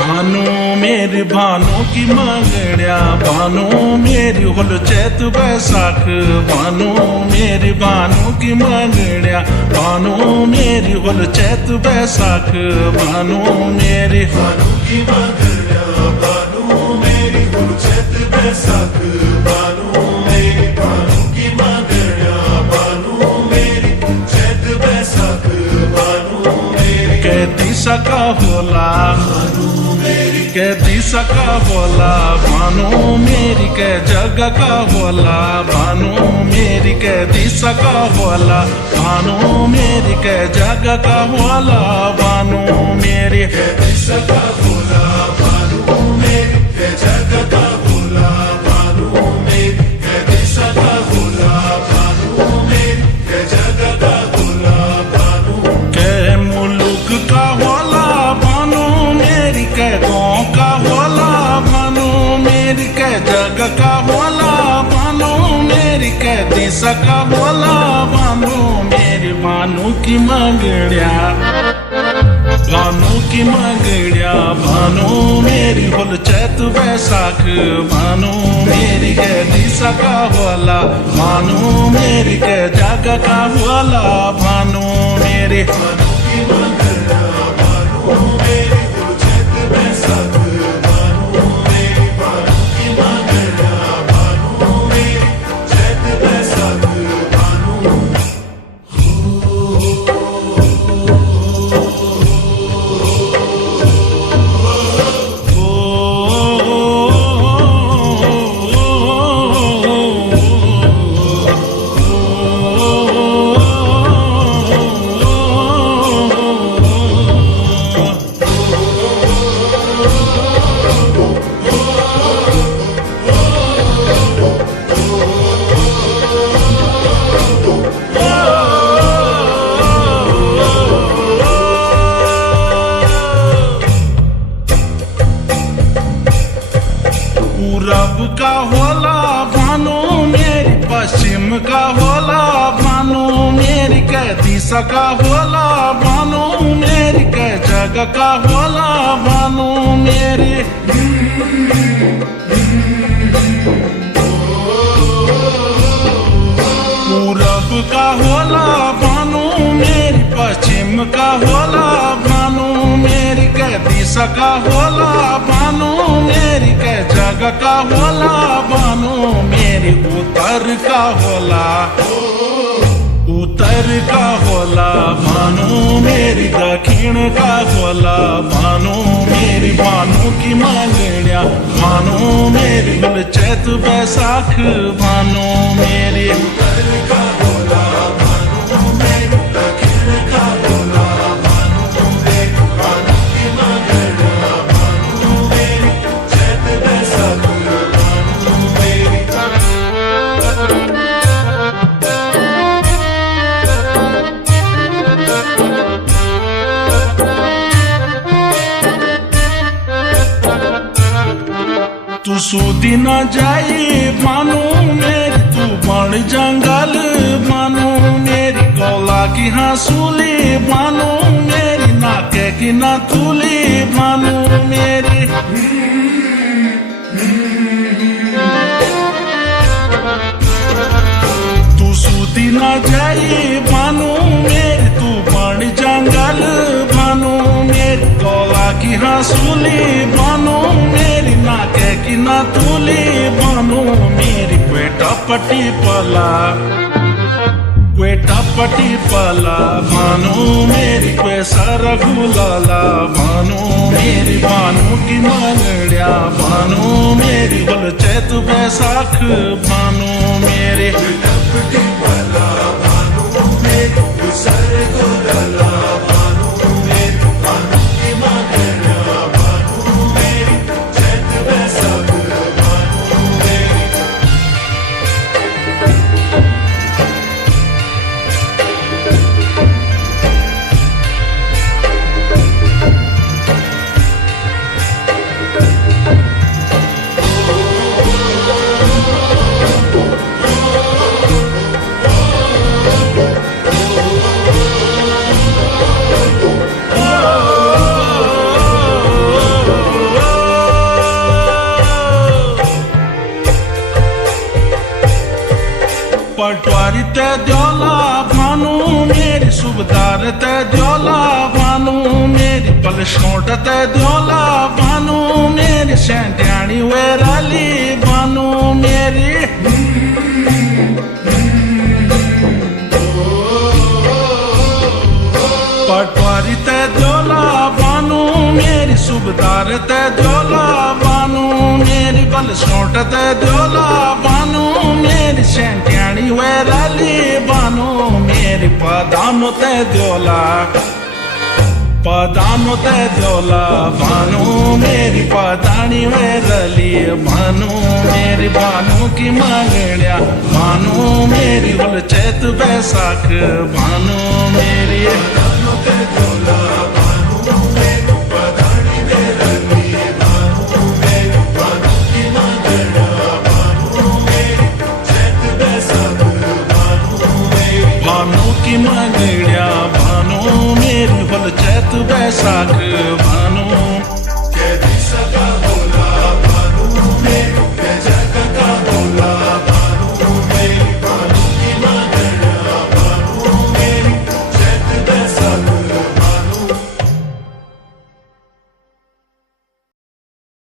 भानु मेरी भानु की मंगड़िया, भानु मेरी होल चैत बैसाख, भानु मेरी भानु की मंगड़िया, भानु मेरी होल चैत बैसाख, भानु मेरी भानु की मंगड़िया, भानु मेरी होल चैत बैसाख, भानु मेरी भानु की मंगड़िया, भानु मेरी चैत बैसाख, भानु मेरी कहती सका बोला कहती सका बोला, भानु मेरी कह जग का बोला, भानु मेरी कहती सका बोला, भानु मेरी कह जग का बोला, भानु मेरी कहती सका बोला, भानु मेरी कह जग का बोला, भानु मेरी कहती सका बोला, भानु मेरी कह जग का बोला, भानु कह मुल्क का बोला, भानु मेरी कह गाँव का बोला, भानु मेरी कह जग का बोला, भानु मेरी कह दिशा का बोला, भानु मेरी भानु की मंगड़िया, भानु की मंगड़िया, भानु मेरी होल चैत बैसाख, भानु मेरी कह दिशा का बोला, भानु मेरी कह जग का बोला, भानु मेरी भानु की मंगड़िया, भानु मेरी होल चैत बैसाख, भानु मेरी भानु की मंगड़िया, भानु मेरी चैत बैसाख, भानु पूरब का होला भानु मेरी, पश्चिम का होला भानु मेरी, कह दिशा का होला भानु मेरी, कह जग का होला भानु मेरी। पूरब का होला भानु मेरी, पश्चिम का होला भानु मेरी, कह दिशा का होला भानु मेरी, कह जग का होला भानु मेरी। उत्तर का होला, उत्तर का होला भानु मेरी, दक्षिण का होला भानु मेरी, भानु की मंगड़िया, भानु मेरी होल चैत बैसाख, भानु मेरी उत्तर का बोला, भानु मेरी दक्षिण का बोला, भानु मेरी भानु की मंगड़िया, भानु मेरी चैत बैसाख, भानु मेरी तू सूदी न जाई भानु मेरी, तू बन जंगल भानु मेरी, गौला की हंसूली भानु मेरी, नाके की ना तूली भानु मेरी। तू सूदी न जाई भानु मेरी, तू बन जंगल भानु मेरी, गौला की हंसूली भानु मेरी, नाके की ना तूली भानु मेरी। बेटा पटी पला, बेटा पटी पला भानु मेरी, पैसा रघुलाला भानु मेरी, भानु की मंगड़िया, भानु मेरी होल चैत बैसाख, भानु मेरी लपटी वाला, भानु मेरी सर को डाला, भानु मेरी भानु की मंगड़िया, भानु मेरी चैत बैसाख, भानु मेरी पटवारी ते द्योला भानु मेरी सुबदार ते द्योला भानु मेरी पलशोट ते द्योला भानु मेरी सेंट्याणी वेराली भानु मेरी पटवारी ते द्योला भानु मेरी सुबदार ते द्योला भानु मेरी पलशोट ते द्योला भानु मेरी सेंट्याणी वेराली भानु मेरी पदानो ते द्योला भानु मेरी पदानी वेरली भानु मेरी भानु की मांगण्या भानु मेरी बोल चैत बैसाख भानु मेरी